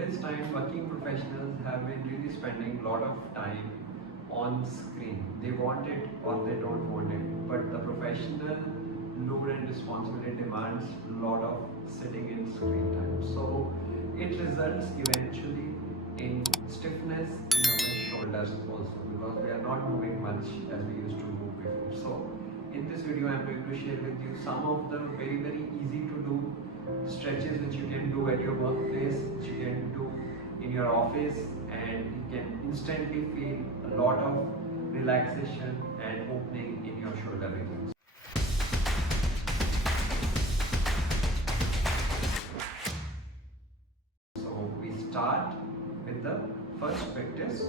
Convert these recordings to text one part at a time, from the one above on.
today's time, working professionals have been really spending a lot of time on screen. They want it or they don't want it, but the professional load and responsibility demands a lot of sitting in screen time. So it results eventually in stiffness in our shoulders also, because we are not moving much as we used to move before. So in this video I am going to share with you some of the very easy to do stretches which you can do at your workplace, which you can do in your office, and you can instantly feel a lot of relaxation and opening in your shoulder regions. So we start with the first practice.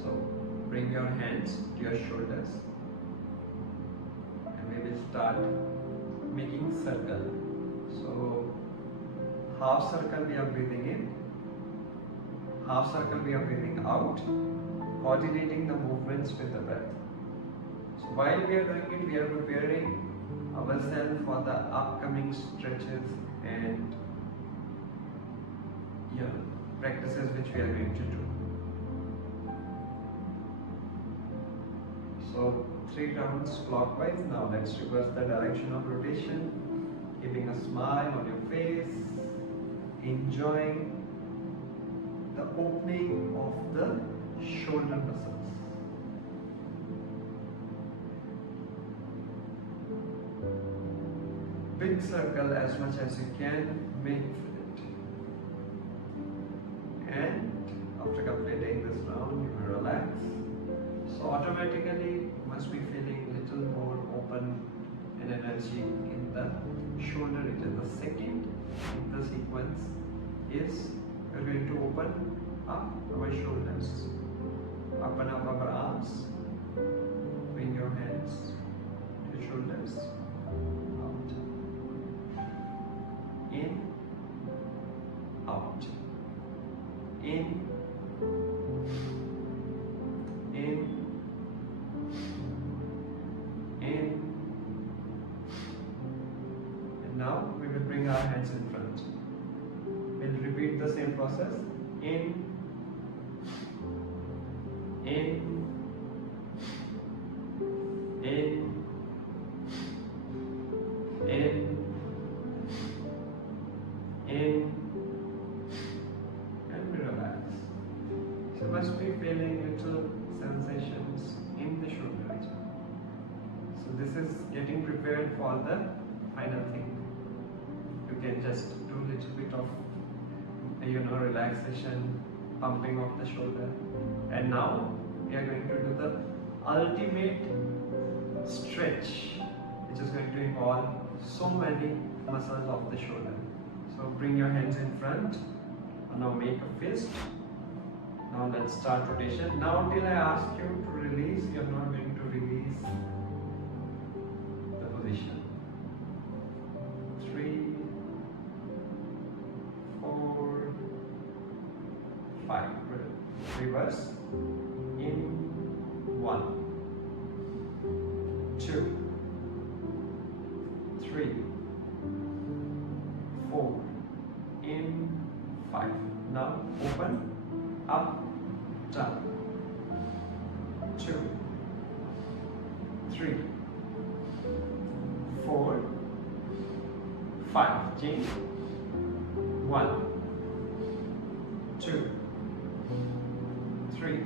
So bring your hands to your shoulders and we will start making circle. So half circle we are breathing in, half circle we are breathing out, coordinating the movements with the breath. So while we are doing it, we are preparing ourselves for the upcoming stretches and practices which we are going to do. So 3 rounds clockwise. Now let's reverse the direction of rotation, keeping a smile on your face, enjoying the opening of the shoulder muscles. Big circle as much as you can make it. And after completing this round, you will relax. So automatically you must be feeling little more open and energy in the shoulder region. The second in the sequence is we are going to open up our shoulders, open up our arms, bring your hands to your shoulders, out, in, out, in, in, in, and now we will bring our hands in front. We'll repeat the same process. In, in, in, in, in, and we relax. So you must be feeling little sensations in the shoulder region. So this is getting prepared for the final thing. You can just do a little bit of relaxation, pumping of the shoulder, and now we are going to do the ultimate stretch, which is going to involve so many muscles of the shoulder. So bring your hands in front, and now make a fist. Now let's start rotation. Now till I ask you to release, you are not going to release the position. 3, 4, 5. Reverse. In 1, 2, 3, 4. In 5. Now open, up, down. 2, 3, 4, 5. Change. 1, 2, 3,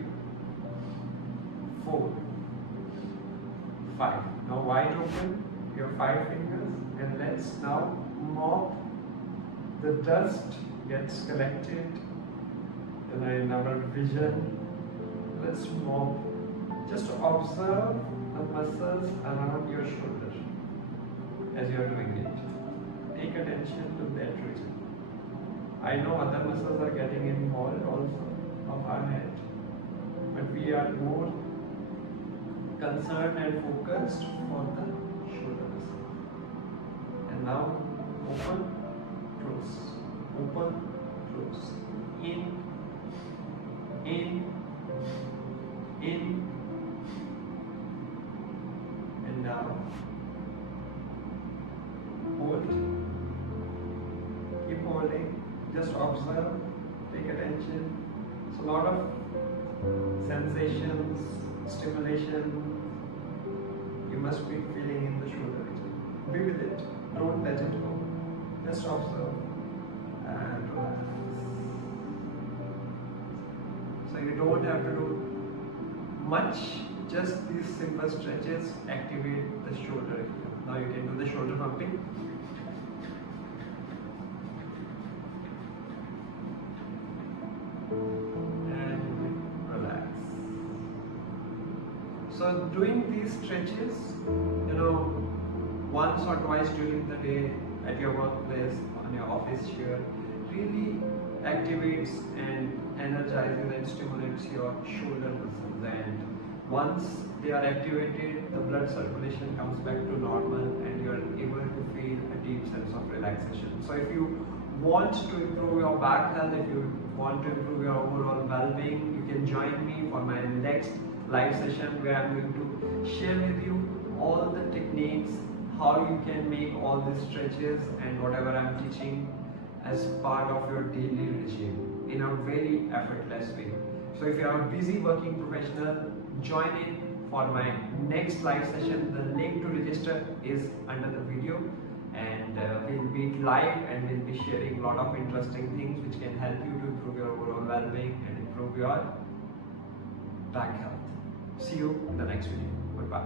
4, 5. Now wide open your 5 fingers, and let's now mop the dust gets collected in our vision. Let's mop. Just observe the muscles around your shoulder as you are doing it. Take attention to that region. I know other muscles are getting involved also of our head, but we are more concerned and focused for the shoulder muscle. And now open, close, open, close, in, and now hold, keep holding, Just observe, take attention. So a lot of sensations, stimulation, you must be feeling in the shoulder region. Be with it, don't let it go. Just observe and relax. So you don't have to do much, just these simple stretches activate the shoulder region. Now you can do the shoulder pumping. So doing these stretches, once or twice during the day at your workplace, on your office chair, really activates and energizes and stimulates your shoulder muscles. And once they are activated, the blood circulation comes back to normal and you are able to feel a deep sense of relaxation. So if you want to improve your back health, if you want to improve your overall well-being, you can join me for my next live session where I'm going to share with you all the techniques, how you can make all these stretches and whatever I'm teaching as part of your daily regime in a very effortless way. So if you are a busy working professional, join in for my next live session. The link to register is under the video, and we'll meet live and we'll be sharing a lot of interesting things which can help you to improve your overall well-being and improve your back health. See you in the next video. Goodbye.